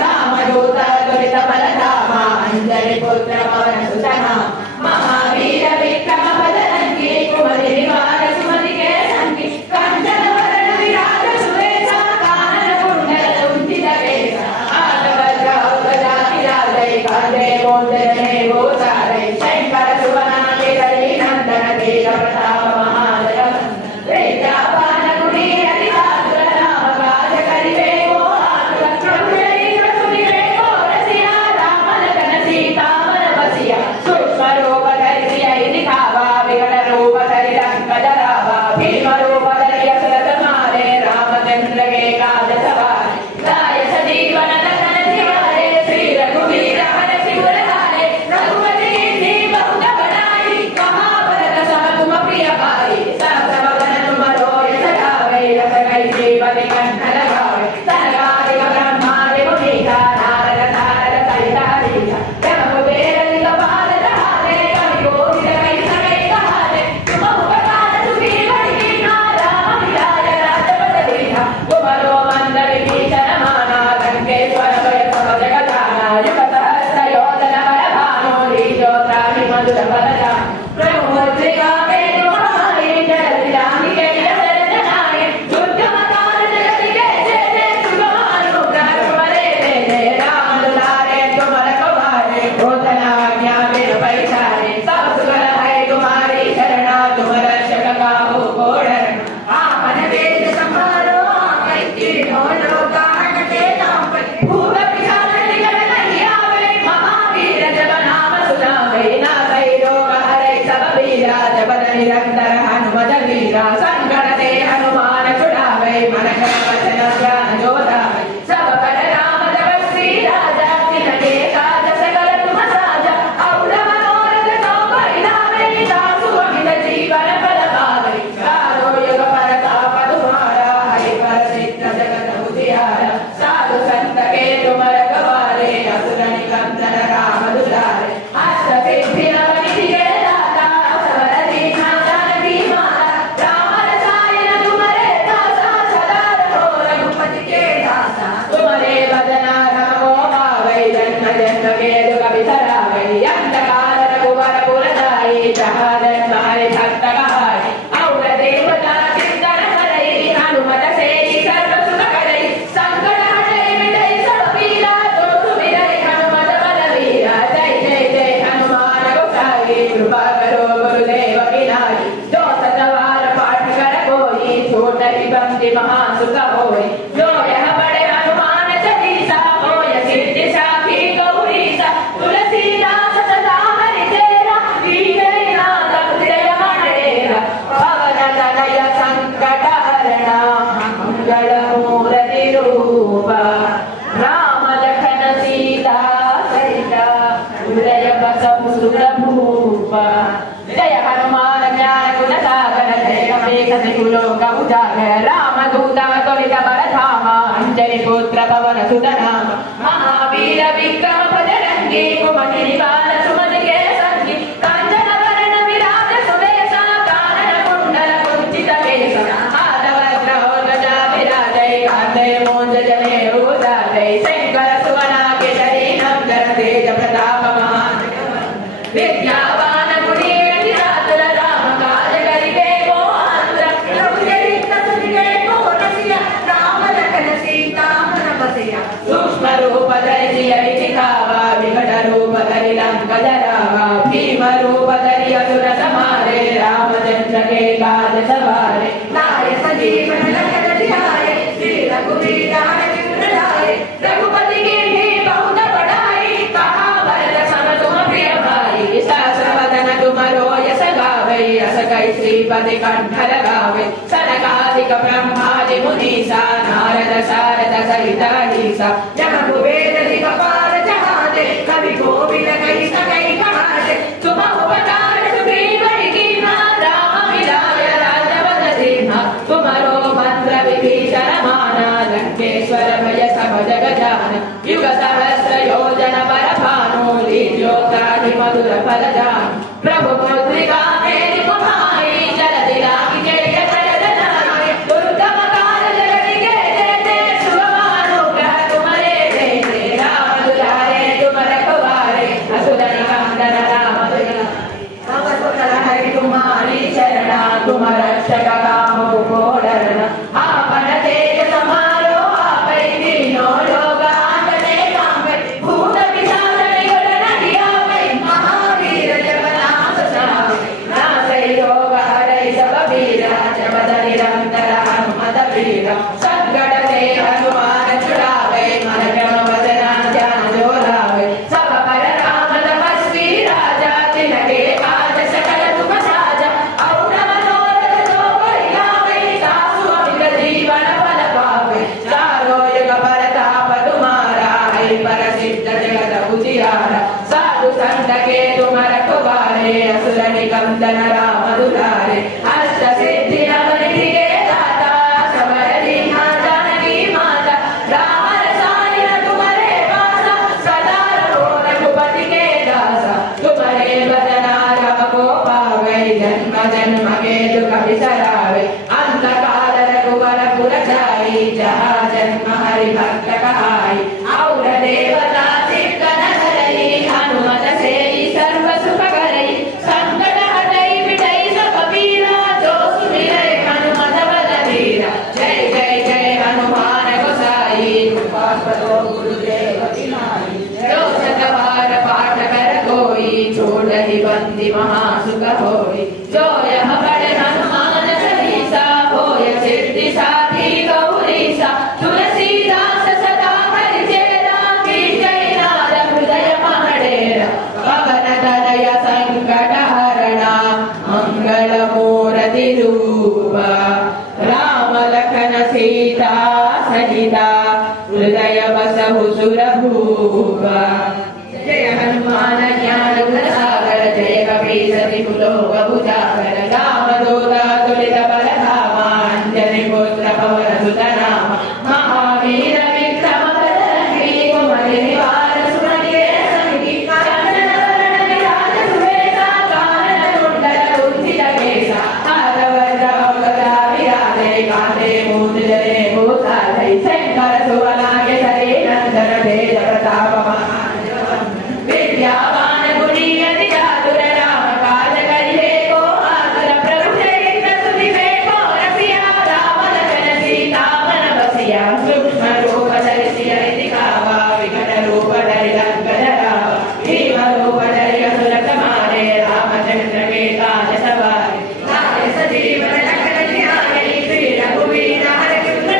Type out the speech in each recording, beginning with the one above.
रामदूत दुरित बलधाम अंजनी पुत्र पवन सुतन महावीर विक्रम बजरंगी कुमति निवार सुमति के संगी कंचन वरण विराज सुरेशा कानन कुंडल कुंचित केश हाथ वज्र ध्वजा विराजय कंधे मोंजने गोचारय शंकर सुवन केसरी नंदन तेज प्रताप महाजन विद्यावान गुणी अति चातुर राम काज करिबे को आतुर प्रभु चरित्र सुनिबे को रसिया राम लखन सीता मन बसिया सूक्ष्म रूप धरि सियहि दिखावा विकट रूप धरि लंक जरावा भीम रूप धरि असुर मारे रामचंद्र के काज सवारे गाय सजीवन लखन जियारे श्री रघुवीर हरषि उर लाए रघुपति कीर्ति बहुत बढ़ाई महाभारत सम तुम प्रिय भाई सहस वदन तुम रोय सगावे रस गई श्रीपति कंठ लगावे सनकादिक ब्रह्मादि मुनीसा नारद सारद सहित हरीसा जब कुबेर दिगपाल जहाते कवि कोकिल कई सकै कहाते तुम उपकार सुखी बड़ी नारा मिलाय राजपद दीना कुमरो मंदर विभीषण माना लंकेश्वर भय सब जगदाना युग सहस्र योजन बल भानो लीजो त्राहि मधुर बलजा प्रभु मुद्रिका मेरु महारी जलधि रानी के नजर जनाए दुर्गम काल जगत के जेते सुगमानुग्रह तुम्हारे देते राम दुलारे तुम रखवारे होतना आज्ञा बिनु पैसारे सब सुगल है तुम्हारी शरणा तुम रक्षक काहू को डरना आपन वेद संभालो आपै तीनों लोक हटते नाम पर भूत पिशाच निकट नहीं आवे महावीर जब नाम सुनावे नासै रोग हरै सब वीरा जपत निरंतर हनुमत वीरा संकट ते हनुमान छुड़ावे मन क्रम वचन ध्यान जो धावे सब पर राम तपस्वी राजा तिनके काज सकल तुम साजा और मनोरथ तो परिणामे दासु अमित जीवन फल पावे चारों युग परताप तुम्हारा हरि प्रसिद्ध जगत उजियारा साधु संत के तुम रखवारे असुर निकंदन राम दुलारे अष्ट सिद्धि नव निधि के दाता असवर दीना जानकी माता राम रसायन तुम्हारे दासा सदा रहो रघुपति के दासा तुम्हारे भजना रामो पावै जन्म जन्म के दुख बिसरावै अंधकार रघुवर पुर जाई जहाँ जन्मारे भक्त कहाई और देवता चिंतन करई हनुमत से सर्व सुख करई संकट हटै मिटै सब पीरा तो सुमिरै हनुमत बलवीरा जय जय जय हनुमान गोसाई कृपा करो गुरुदेव की नाई जो सतवार पाठ कर कोई छोट बंदी महासुख होई जो यह बड़े हनुमान चालीसा होय सिद्धि साखी गौरीसा तुलसीदास सदा हरि तेरा लीले नाथ हृदय मणेरा पवन तनय संकट हरणा मंगल मूर्ति रूपा राम लखन सीता सहित हृदय बसहु सुर भूपा जय हनुमान ज्ञान गुण सागर जय कपीस लोक उजागर राम दूत तुलित बलधाम अंजनी पुत्र पवन सुत नाम महावीर विक्रम बजरंगी कुमति निवार सुमति के संगी कंचन वरण विराज सुरेशा कानन कुंडल कुंचित केश हाथ वज्र ध्वजा विराजय कांधे मोंजने गोचारय शंकर सुवन केसरी नंदन तेज प्रताप महाजन विद्यावान गुणी अति चातुर राम काज करिबे को आतुर प्रभु चरित्र सुनिबे को रसिया राम लखन सीता मन बसिया सूक्ष्म रूप धरि सियहि दिखावा विकट रूप धरि लंक जरावा भीम रूप धरि असुर संहारे रामचंद्र के काज सवारे लाए सजीवन लखन जियारे श्री रघुवीर हरषि उर लाए रघुपति कीर्ति बहुत बढ़ाई कहावत सम तुम प्रिय भाई सहस वदन तुम रोय सगावे रस गई श्रीपति कंठ लगावे सनकादिक ब्रह्मादि मुनीसा नारद सारद सहित हरीसा जब कुबेर दिगपाल जहाते कवि कोकिल कई सकै कहाते तुम उपकार सुग्री बड़ी कीना राम मिलाय राजपद दीना तुम्हारो मंत्र विभीषण माना लंकेश्वर भय सब जगजान युग सहस्र योजन पर भानो लीजो त्राहि मधुर फलजान प्रभु मुद्रिका मेरु महाई जलधि राखि जय जय जनाए दुर्गम काल जगत के जेते वीर संकट से हनुमान छुड़ावे मन क्रम वदना ध्यान जो लावे सब पर राम तपस्वी राजा तिनके काज सकल तुम साजा और मनोरथ जो कोई लावे सासु अमित जीवन फल पावे चारों युग परताप तुम्हारा है प्रसिद्ध जगत उजियारा साधु संत के तुम रखवारे असुर निकंदन राम दुलारे अष्ट सिद्धि नवनिधि के दाता सबर दीना जानकी माता राम रसायन तुम्हारे पासा सदा रहो रघुपति के दासा तुम्हारे बदना रम को पावे जन्म जन्म के दुख बिसरावे अंत काल रघुवर पुर जाई जहाँ जन्म हरि भक्त कहाई और देवता चित्तन धरई हनुमत से सर्व सुख करई संकट हटई मिटई सब पीरा जो सुमिरै हनुमत बलवीरा जय जय जय हनुमान गोसाई कृपा करो गुरुदेव की नाई जो सतबार पाठ कर कोई छोड़हि बंदी महासुख होई जो यह बड़े हनुमान चालीसा होय सिद्धि साखी गौरीसा तुलसीदास सदा हरि चेरा की जय नाद हृदय महडेरा पवन तनय संकट हरणा मंगल मूर्ति रूपा राम लखन सीता सहिता हृदय बसहु सुर भूपा जय हनुमान ज्ञान गुण सागर जय कपीस तिहुलोक उजागर राम दूत तुलित बल धामा अंजनी पुत्र पवन सुत नाम महावीर विक्रम बजरंगी कुमति निवार सुमति के संगी कानन वरण विराज सुबेसा कानन कुंडल कुंचित केसा हाथ वज्र गदा विराजे कांधे मूंज जने भूषाधि शंकर सुवना केसरी नंदन तेज प्रताप विद्यावान गुणी अति चातुर राम काज करिहे को आतुर प्रभु चरित्र सुनिबे को रसिया राम लखन सीता मन बसिया सूक्ष्म रूप धरि सिय दिखावा विकट रूप धरि लंक जरावा भीम रूप धरि असुर संहारे रामचंद्र के काज सवारे लाए सजीवन लखन जियाए श्री रघुवीर हरषि उर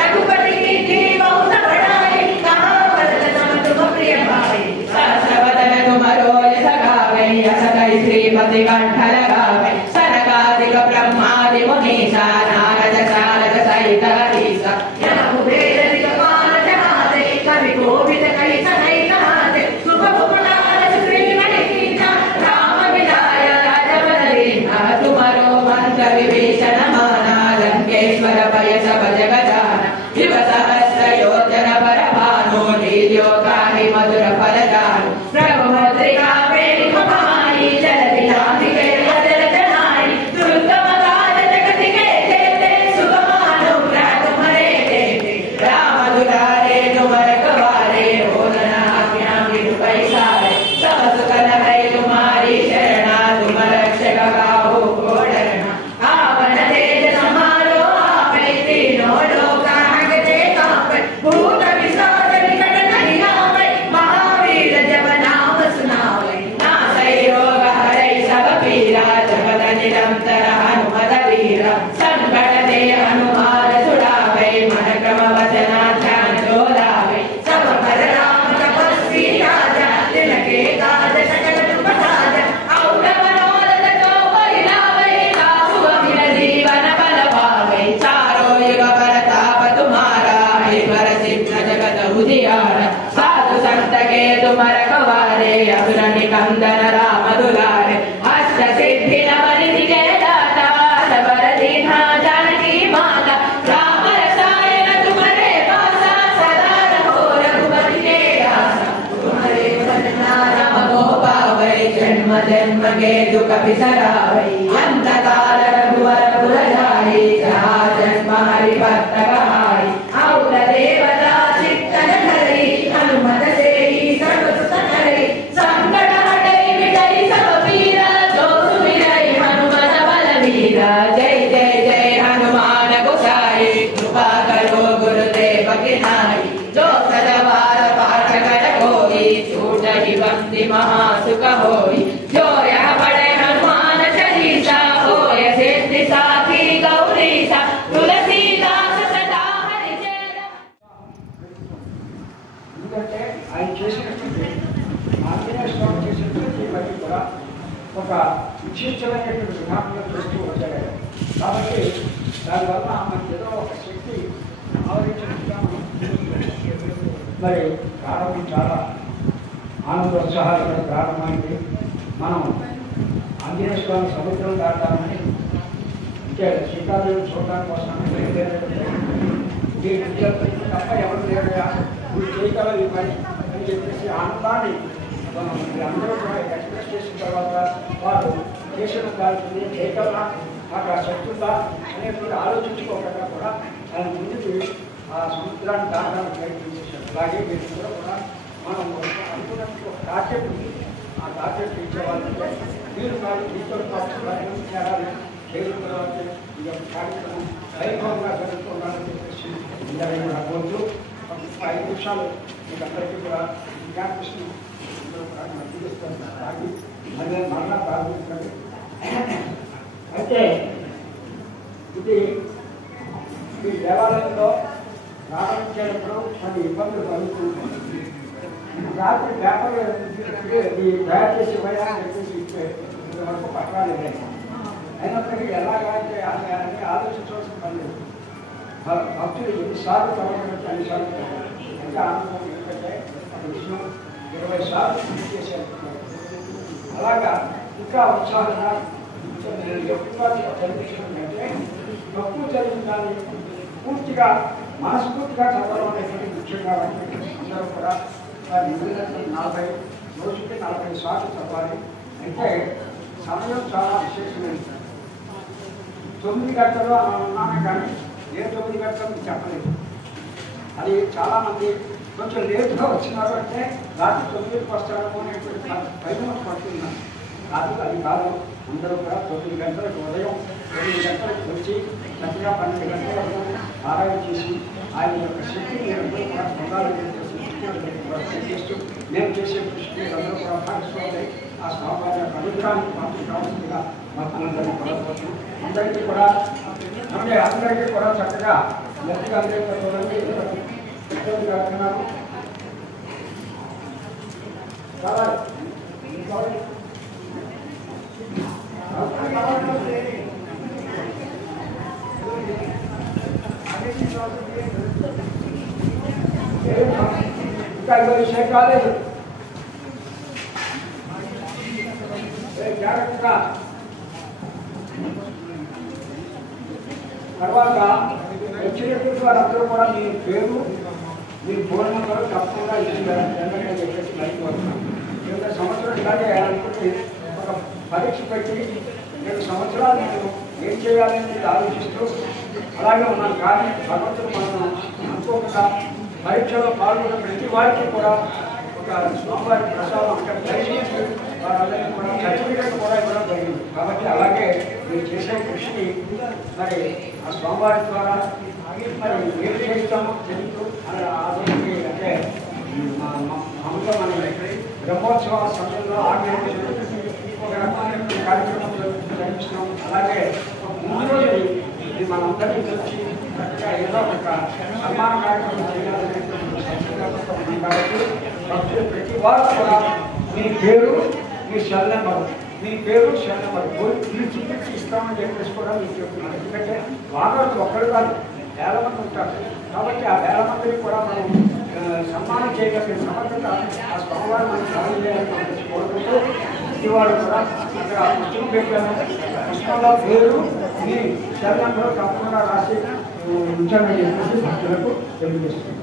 रघुपति कीर्ति बहुत बढ़ाए कहाँ वदन सम तुम प्रिय भाई सहस्रवदन तुमरो यश गावे यश कहि श्रीपति कंठ लगावे सनकादिक ब्रह्मादि मुनीसा नारद सारद सहित हरीसा यम कुबेर दिक्पाल जहाते कवि कोविद कहि सनई कहाते सुख भुगुलाल सुग्रीवनि कीन्हा राम मिलाय राजपद दीन्हा तुमरो मंत्र विभीषण माना लंकेश्वर भय सब जग जाना शिव सहस्र योजन पर भानु लील्यो काहि मधुर फल जानु प्रभु मुद्रिका प्रेम कमाई जलधि नाभि के अजर जनाई दुर्गम काज जगत के जेते सुगमानुग्रह तुम्हारे देते राम दुलारे तुम रखवारे हो न आज्ञा बिनु पैसारे सब सुखन है तुम्हारी शरणा तुम रक्षक काहू को डरना आवरण तेज समारो आपै तीनों लोक हांकते कांपै भूत पिशाच निकट नहीं आवै महावीर जब नाम सुनावै नासै रोग हरै सब पीरा जपत निरंतर हनुमत वीरा संकट ते हनुमान छुड़ावे मन क्रम वचना ध्यान जो लावे सब पर राम तपस्वी राजा तिनके काज सकल तुम साजा और मनोरथ जो कोई लावे सासु अमित जीवन फल पावे चारों युग परताप तुम्हारा है प्रसिद्ध जगत उजियारा साधु संत के तुम रखवारे असुर निकंदन राम दुलारे अष्ट सिद्धि नवनिधि के दाता सबर दीना जानकी माता राम रसायन तुम्हारे पासा सदा रहो रघुपति के दासा तुम्हारे बदना राम को पावे जन्म जन्म के दुख बिसरावे अंत काल रघुवर पुर जाई जहाँ जन्म हरि भक्त कहाई और देवता चित्तन धरई हनुमत से सर्व सुख करई संकट हटई మరి ప్రారంభం చాలా ఆనందోత్సాహాలతో ప్రారంభమైంది. మనం ఆంజనేయ స్వామి సముద్రం దాటామని అంటే సీతాదేవి చూడడానికి కోసం తప్ప ఎవరు లేరుగా వీళ్ళు చేయగలరు ఈ పని అని చెప్పేసి ఆనందాన్ని అందరూ కూడా ఎక్స్ప్రెస్ చేసిన తర్వాత వారు చేసిన దానికి చేయగలరా మాకు ఆ శక్తి ఉందా అనేటువంటి ఆలోచించుకోకుండా కూడా ఆయన ముందుకు ఆ సముద్రాన్ని దాటడానికి ప్రయత్నం చేశారు. అలాగే మీరు కూడా మనం అనుకున్నట్టు ఒక టార్గెట్ ఉంది. ఆ టార్గెట్ రీచ్ అవ్వాలంటే మీరు కాదు మీతో పాటు చేయాలి. చేయడం తర్వాత ఈ యొక్క కార్యక్రమం వైభవంగా జరుగుతుండాలని చెప్పేసి అందరూ అనుకోవచ్చు. 5 నిమిషాలు మీకు అందరికీ కూడా జ్ఞాపిస్తున్నాం. ఆగి మళ్ళీ మరలా ప్రారంభించండి. అయితే ఇది ఈ దేవాలయంలో ప్రారంభించేటప్పుడు కొన్ని ఇబ్బందులు కలుగుతుంది. రాత్రి పేపర్లు ఈ తయారు చేసి పోయాలని చెప్పేసి ఇంతవరకు పట్టరాలేదు. అయినప్పటికీ ఎలాగంటే అని ఆలోచించవలసిన పని లేదు. భక్తులు ఎన్నిసార్లు చదవడానికి అన్నిసార్లు ఎంత ఆనందం ఎందుకంటే ఒక విషయం 20 సార్లు పూర్తి చేశారు. అలాగా ఇంకా ఉత్సాహంగా నేను ఎక్కువగా చదివించాలంటే తక్కువ చదివించాలి పూర్తిగా మనస్ఫూర్తిగా చదవడం అనేటువంటి ముఖ్యంగా అందరూ కూడా 40 రోజుకి 40 సార్లు చదవాలి. అంటే సమయం చాలా విశేషమైనది. 9 గంటలు అలా ఉన్నామే కానీ ఏ 9 గంటలు చెప్పలేదు. అది చాలామంది కొంచెం లేటుగా వచ్చినారు అంటే రాత్రి 9కి వస్తారేమో అనేటువంటి భయం పడుతున్నారు. కాదు, అది కాదు. అందరూ కూడా 9 గంటలకు ఉదయం 9 గంటలకు వచ్చి చక్కగా 12 గంటలకు ఆరాధన చేసి ఆయన యొక్క శక్తిని అందరూ కూడా పొందాలని చేస్తూ మేము చేసే కృషికి అందరూ కూడా భాగస్వామి ఆ స్వామి యొక్క అనుగ్రహానికి మాత్రం కావాల్సిందిగా మనందరినీ కోరవచ్చు. అందరికీ కూడా అందరికీ కూడా చక్కగా గట్టిగా అందరికీ చూడండి. ఇబ్బంది కాకున్నాను చాలా ఇంకా 20 విషయం కాలేదు. జాగ్రత్తగా తర్వాత వచ్చినటువంటి వారందరూ కూడా మీ పేరు మీ ఫోన్ నెంబర్ తప్పకుండా ఇచ్చిందని చెప్పేసి మర్చిపోతున్నాం. 2 సంవత్సరాలు ఇలాగే అనుకుంటే ఒక పరీక్ష పెట్టి 2 సంవత్సరాలు నేను ఏం చేయాలని ఆలోచిస్తూ అలాగే ఉన్నాను. కానీ భగవంతుడు మనం అనుకోకుండా పరీక్షలో పాల్గొన్న ప్రతి వారికి కూడా ఒక స్వామివారి ప్రసాదం అంటే దయచేసి వారందరికీ కూడా సర్టిఫికేట్ కూడా ఇవ్వడం జరిగింది. కాబట్టి అలాగే మీరు చేసే కృషిని మరి ఆ స్వామివారి ద్వారా మరి ఏం చేస్తామో తెలుస్తూ ఆ రోజుకి అంటే మామూలుగా మన బ్రహ్మోత్సవ సమయంలో ఒక రకమైన కార్యక్రమం జరిపిస్తున్నాం. అలాగే ముందు రోజు ఇది మనందరినీ వచ్చి చక్కగా ఏదో ఒక సన్మాన కార్యక్రమం చేయాలని కాబట్టి భక్తులు ప్రతి వారు కూడా మీ పేరు మీ సెల్ నెంబర్ మీరు చూపించి ఇస్తామని చెప్పేసి కూడా మీకు చెప్తున్నాను. ఎందుకంటే వారు ఒక్కరు కాదు, వేల మంది ఉంటారు. కాబట్టి ఆ వేల మందిని కూడా మనం సన్మానం చేయగలిగిన సమర్థత ఆ స్వామివారు మనం సహాయం చేయాలని కోరుకుంటూ ఇవాళ కూడా అక్కడ పుస్తకం పెట్టాను. పుస్తకంలో పేరు మీ సెల్ నెంబర్ తప్పకుండా రాసి ఉంచాలని చెప్పేసి భక్తులకు తెలియజేస్తున్నాను.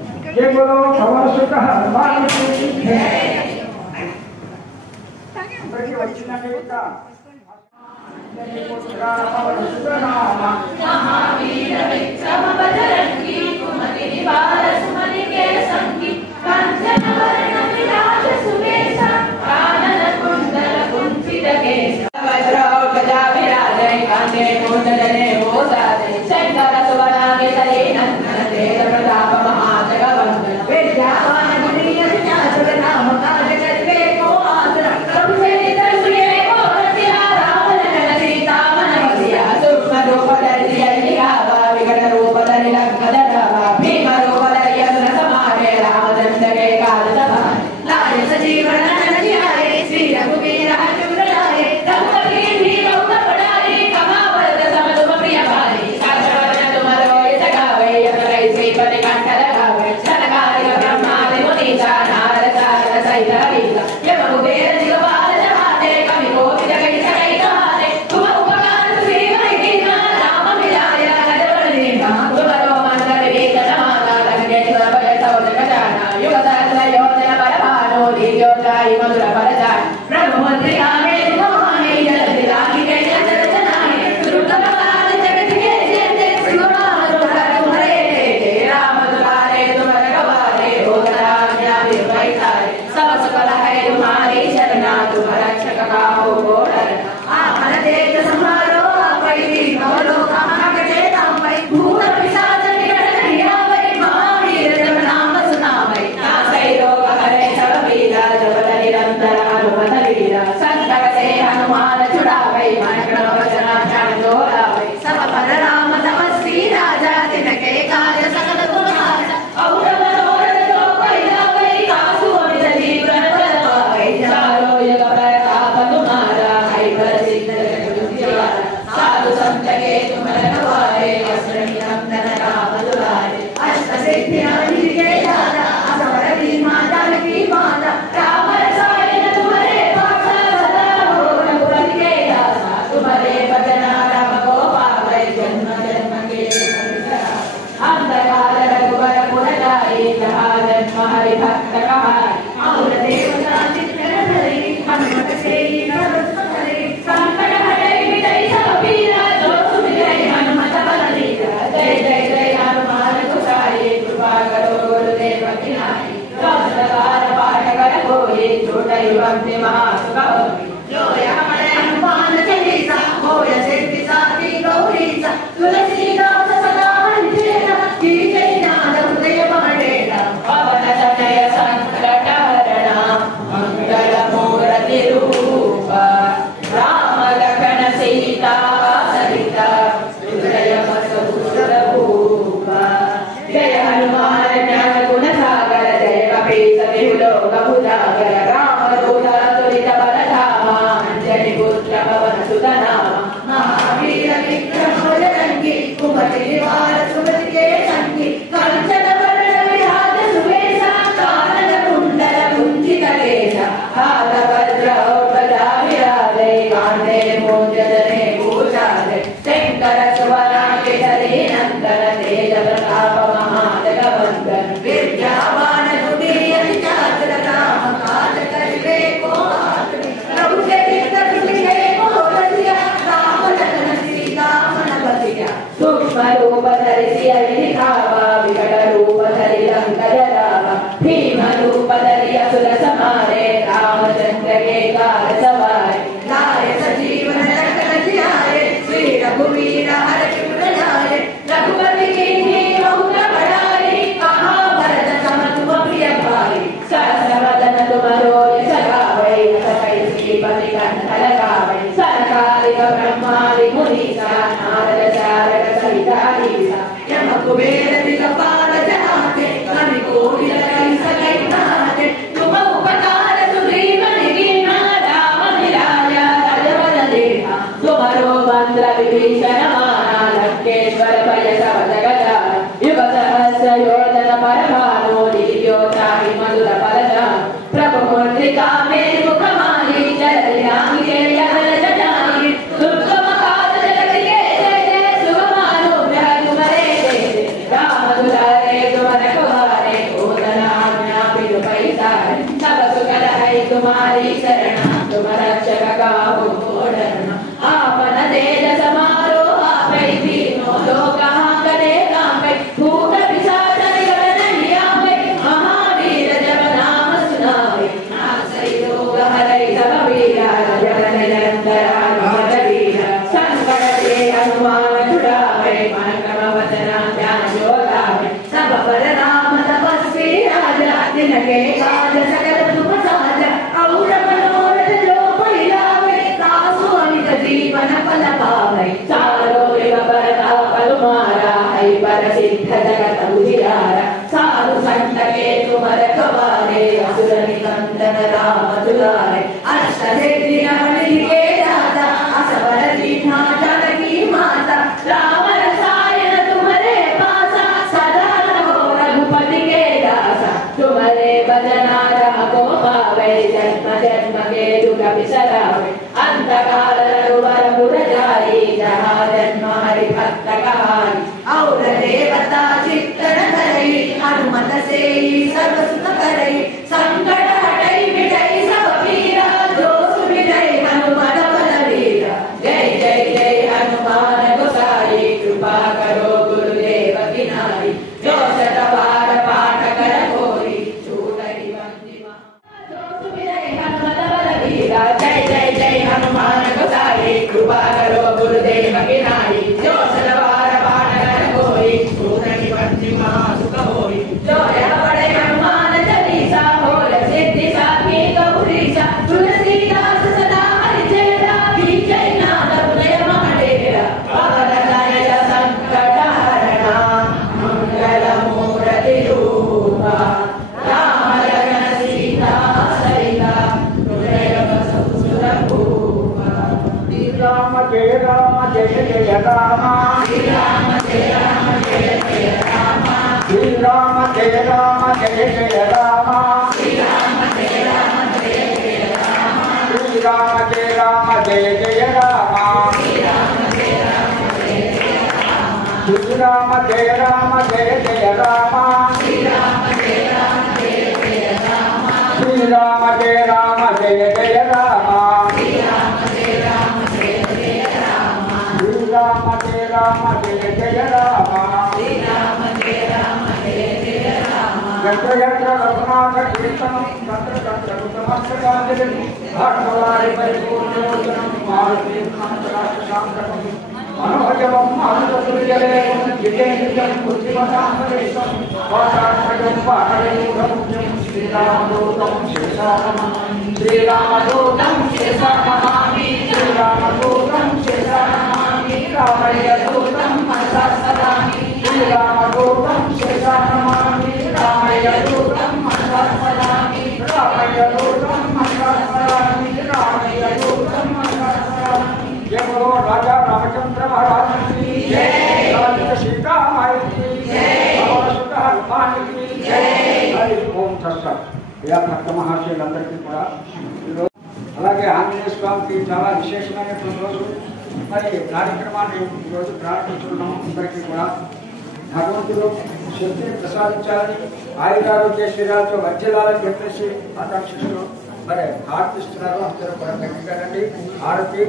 అందరికీ వచ్చిందంటే ఇంకా महावीर विक्रम बजरंगी कुमति निवार सुमति के संगी कांचन वर्ण विराज सुवेशा कानन कुंडल कुंचित केश वज्र गदा विराजय कांधे कुंडले ओसादे शंकर सुवर्ण केसरी नंदन तेज प्रताप महाजगवंदन विद्यावान गुणीय विज्ञान नाम काज जगते को आदर प्रभु से दर्शये को रसिया रावण सीता मन वसिया सूक्ष्म रूप धरि लिहावा विकट रूप धरि लंघनवा भीम रूप धरि असुर समारे रामचंद्र के काल सभा लाय सजीवन नयन जियाए श्री रघुवीर हर्ष लाए रघुपति भीम उपपड़ाए कमावत सम तुम प्रिय भारी साक्षात तुम रोय सगावे यत कैसे विद्यानिधि के दाता असवर दीन जानकी माता राम रसायन तुम्हारे पासा सदा हो रघुपति के दासा तुम्हारे भजन राम को पावे जन्म जन्म के अंधकार रघुवर पुर जाए जहाँ जन्म हरि भक्त कहाय और देवता चित्त धरे हनुमत से संकट हरे विजय सब पीरा जो सुन जय हनुमत बल दीरा जय जय जय हनुमान गोसाई कृपा करो गुरुदेव की नाई दशरथ पाठ कर कोई छोटई बंदे महासुख जो हमारे हनुमान चालीसा हो सिद्धि साधी गौरीसा तुलसीदास सदा हरिचेरा की जय नाद हृदय महेरा पवन तनय संकट हरणा मंगल मूर्ति रूपा राम लखन सीता सहिता हृदय भूपा जय हनुमान ज्ञान गुण सागर जय कपीस लोक भुजागर राम दूत तुलित बलधामा अंजनी पुत्र पवन सुत नामा महावीर विक्रम बजरंगी कुमति निवार सुमति के संगी कंचन वरण विराज सुवेशा कानन कुंडल कुंचित केशा हाथ वज्र ध्वजा विराजे कांधे मूंजने भूषाजे शंकर सुवन केसरी नंदन तेज प्रताप महाजगवंदन विद्यावान गुणीयति चातुर राम काज करिबे को आतुर प्रभु के चित्त सुनिए को रसिया राम लखन सीता मन बसिया सूक्ष्म रूप धरि सिय दिखावा विकट रूप धरि लंक जरावा भीम रूप धरि असुर संहारे रामचंद्र के काज सवारे लाए सजीवन लखन जियारे श्री रघुवीर हर्ष उर लाए रघुपति कीन्ही बहुत बड़ाई कहाँ भरत सम तुम प्रिय भाई सहस्र वदन तुम रोय सगावै सकैसी पति कंठ लगावै सरकारिक ब्रह्मादि मुनीसा नारद चारक सहिता ईसा यम कुबेर दिगपाल जहाते कवि कोविद कहि सकै नाते तुम उपकार सुग्रीव निगीना राम मिलाया तजवन देहा तुम्हारो मंत्र विभीषण माना लंकेश्वर भय सब जगता युग सहस्र योजन पर भानु दिव्योताहि मधुर फलदान प्रभु मुद्रिका मेरु मुख माहि चरण्याहि के यमन जटाहि दुर्गम काज जगत के जय जय सुगमानुग्रह तुम्हारे जय राम दुलारे तुम रखवारे ओदना आज्ञा बिनु पैसारे सब सुखद है तुम्हारी शरणा तुम रक्षक काहू को डरना आपन तेज समारो आपै तीनों लोक हांकते कांपै भूत पिशाच निकट नहीं आवे महावीर जब नाम सुनावे नासै रोग हरै सब पीरा जप निरंतर हनुमत वीरा संकट ते हनुमान छुड़ावे मन क्रम वचन ध्यान जो लावे सब पर राम तपस्वी राजा जिनके काज सकल तुम साजा और मनोरथ जो कोई लावे तासु अमित जीवन फल पावे चारो युग परताप तुम्हारा है पर सिद्ध जगत उजियारा साधु संत के तुम रखवारे असुर निकंदन राम दुलारे अष्ट सिद्धि नवनिधि के दाता असवर दीना जानकी माता राम रसायन तुम्हारे पासा सदा रहो रघुपति के दासा तुम्हारे भजन राम को पावे जन्म जन्म के दुख बिसरावे अंतकाल रघुवर पुर जाई जहाँ जन्म हरि भक्त कहाई और देवता चित्त धरई हनुमत से सर्व सुख करई संकट हटई मिटई सब पीरा जो सुमिरै हनुमान बल वीरा जय जय जय हनुमान गोसाई कृपा करो गुरुदेव की नाई जो शत बार पाठ कर कोई छूटई बंदी जो सुमिरै हनुमान बल वीरा जय जय जय हनुमान गोसाई कृपा करो गुरुदेव की नाई जो शत बार पाठ कर कोई छूटई बंदी महासुख होई जो बड़े हनुमान चालीसा हो सिद्धि साधी गौरीसा तुलसीदास सदा हरिचेरा की जय नाद हृदय महेरा पवन तनय संकट हरणा मंगल मूर्ति रूपा राम लखन सीता सहिता हृदय सुर भूपा राम जय जय राम श्री राम जय जय जय राम శ్రీరామ జయ రామ జయ జయ రామ శ్రీరామ జయ రామ జయ జయ రామ శ్రీరామ జయ రామ జయ జయ రామ శ్రీరామ జయ రామ జయ జయ రామ శ్రీరామ జయ రామ జయ జయ రామ శ్రీరామ జయ రామ జయ జయ రామ శ్రీరామ జయ రామ జయ జయ రామ శ్రీరామ జయ రామ జయ జయ రామ శ్రీరామ జయ రామ జయ జయ రామ శ్రీరామ జయ రామ జయ జయ రామ యత్ర యత్ర రఘునాథ కీర్తనం తత్ర తత్ర సమస్తకాంజలి భాగవారి పరిపూర్ణోదనం మారుతి మంత్రాశాంతకం మనోజవం మారుతతుల్యలేవం జితేంద్రియం బుద్ధిమతాంతరేశం వాసాక్షరం వాహనయూఢముఖ్యం శ్రీరామదూతం శేషానమామి శ్రీరామదూతం శేషానమామి శ్రీరామదూతం శేషానమామి రామయ్యదూతం మనసా సదామి శ్రీరామదూతం శేషానమామి రామయ్యదూతం మనసా సదామి రామయ్యదూతం మనసా సదామి రామయ్యదూతం మనసా సదామి जय बोलो राजा रामचंद्र महाराज की जय, राजा सीता माई की जय, भगवान सुत हनुमान की जय। हरि ओम तत्सत्। या భక్త మహాశయులందరికీ కూడా అలాగే ఆంజనేయ స్వామికి చాలా విశేషమైనటువంటి రోజు మరి కార్యక్రమాన్ని ఈరోజు ప్రారంభించుకున్నాము. అందరికీ కూడా భగవంతుడు శక్తిని ప్రసాదించాలని ఆయురారోగ్యశ్రీరాలతో వజ్రాలను చెప్పేసి ఆకాంక్షిస్తూ మరి ఆర్తిస్తున్నారు. అందరూ కూడా గట్టిగానండి ఆరతి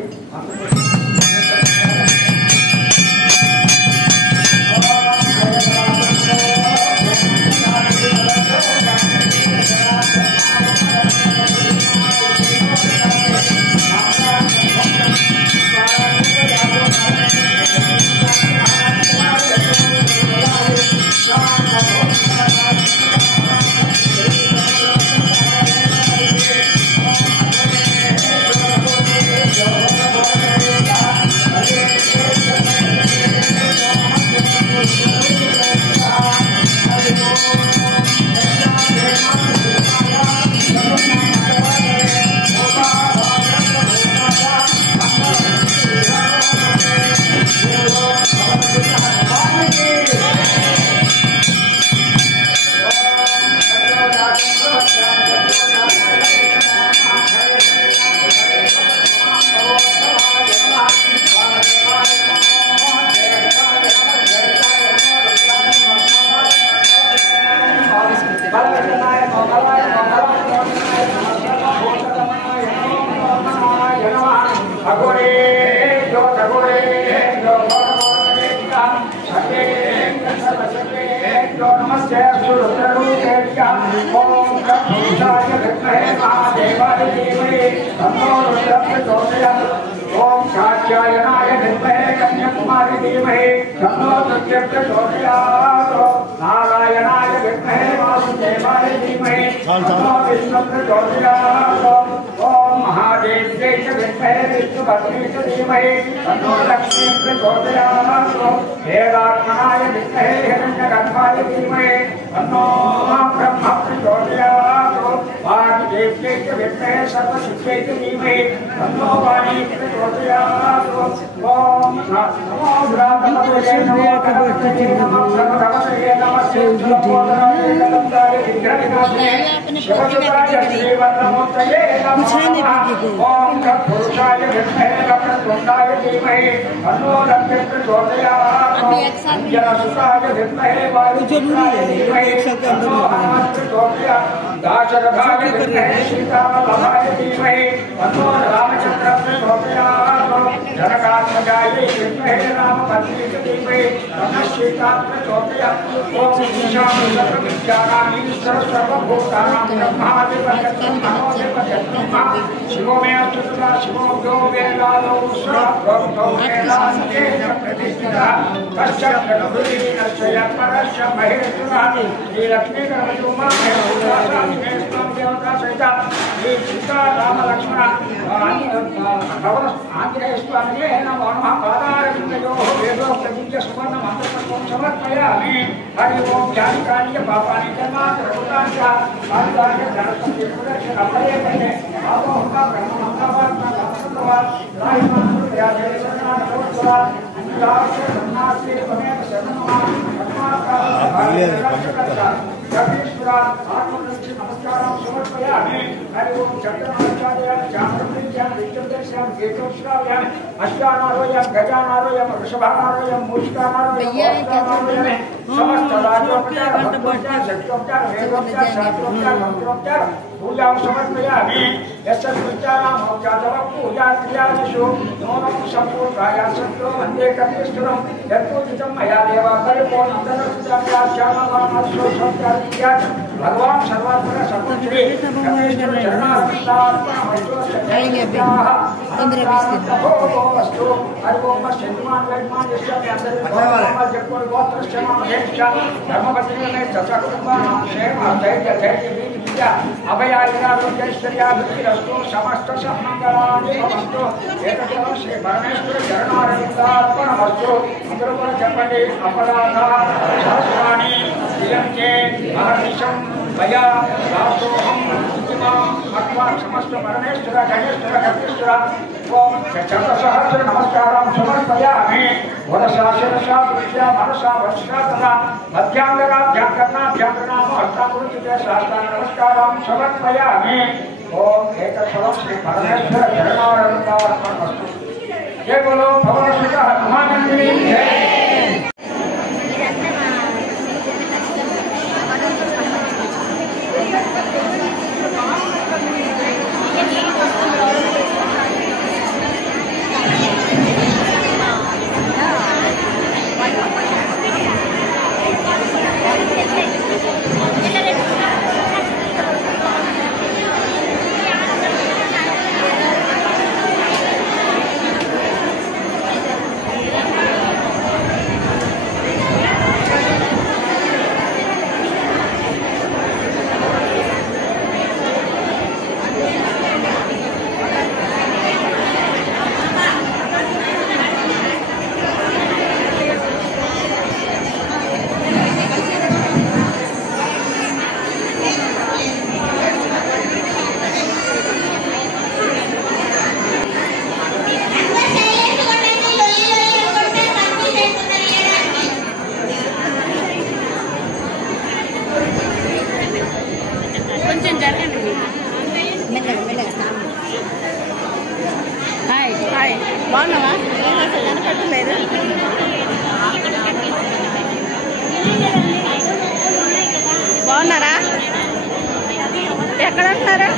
ओम कात्यायनाय विद्महे कन्याकुमारी धीमहि तन्नो दुर्गे प्रचोदयात् नारायणाय विद्महे वासुदेवाय धीमहि तन्नो विष्णु प्रचोदयात् ओम महादेव्यै च विद्महे विष्णुपत्नी च धीमहि तन्नो लक्ष्मी प्रचोदयात् हेरात्मनाय विद्महे हिरण्यगर्भाय धीमहि तन्नो ब्रह्म प्रचोदयात् वाग्देव्यै च विद्महे सर्वसिद्ध्यै च धीमहि तन्नो वाणी प्रचोदयात् ओम नमो भ्रातृभवे नमो गणपतये नमः सर्वभवतये नमः शिवोदराय विग्रहविनाशने शिवसुताय श्रीवरदमूर्तये नमः ओम तत्पुरुषाय विद्महे वक्रतुण्डाय धीमहि तन्नो लक्ष्मी प्रचोदयात् जलसुताय विद्महे वायुपुत्राय धीमहि तन्नो हनुमत् प्रचोदयात् दाशरथाय विद्महे सीतावल्लभाय धीमहि तन्नो रामचन्द्र प्रचोदयात् जनकात्मजाय विद्महे रामपत्नी च धीमहि तन्नो सीता प्रचोदयात् ओम ईशान सर्वविद्यानामीश्वर सर्वभूतानां ब्रह्माधिपतिः नमोधिपतिः शिवो मे अच्युतः शिवो गो वेदालो स्वभक्तो वेदान्ते च प्रतिष्ठितः तस्य गणपतिर्नश्च यत्परस्य महेश्वरः श्रीलक्ष्मीगणपतिर्मा सीता राम लक्ष्मण आंजनेय स्वामी नमो नमः पादारविन्दयोः वेदोक्तदिव्य सुवर्ण मन्त्रपुष्पं समर्पयामि हरि ओम जानिकानि पापानि जन्मान्तरकृतानि च पादाय धनसंयुक्तस्य अपरेपणे आपोहता ब्रह्ममन्त्रवान् राहिमान् नमस्कार समर्पयामि हरि ओम चक्रमाचार्यामि चामरं विद्यामि केतोश्राव्यामि अष्टानारोयं गजानारोयं वृषभानारोयं मूषिकानारोयं समस्त राजोपचार भक्तोपचार सत्योपचार वेदोपचार शास्त्रोपचार मंत्रोपचार पूजा समर्पयामि यस्य पूजानां मौचादव पूजा क्रियादिषु नोनं सम्पूर्णाय सत्तो वन्दे कपिश्वरं यत्पूजितं मया देव परिपूर्णतरस्यामि भगवान सर्वात्मक सकुश्री वस्तु हरिओम सिद्धमान वैमान यस्यामि अंतर्गत जगपुर गोत्रस्य नामधेयस्य धर्मपत्नी में चचा कुटुंबानां क्षेम धैर्य विद्या अभयारोग्यैश्वर्याभिवृद्धिरस्तु समस्त सन्मंगलानि भवन्तु एतदेव श्री परमेश्वर चरणारविन्दार्पणमस्तु मंगलपर जपति अपराधा सहस्राणि क्रियन्ते महर्निशं मया दासोऽहं मत्वा समस्त परमेश्वर गणेश्वर कपीश्वर ओम चतुर्सहस्र नमस्कारं समर्पयामि वरशाशिरसा विद्या मनसा वचसा तथा मध्यांगराभ्याकरणाभ्याकरणाम हस्तांकुरुचिते शास्त्रान् नमस्कारं समर्पयामि ओम एकफलं श्री परमेश्वर चरणारविन्दार्पणमस्तु जय बोलो भगवान श्री हनुमान जी जय। బాగున్నావా అసలు కనపడలేదు బాగున్నారా ఎక్కడ అంటున్నారా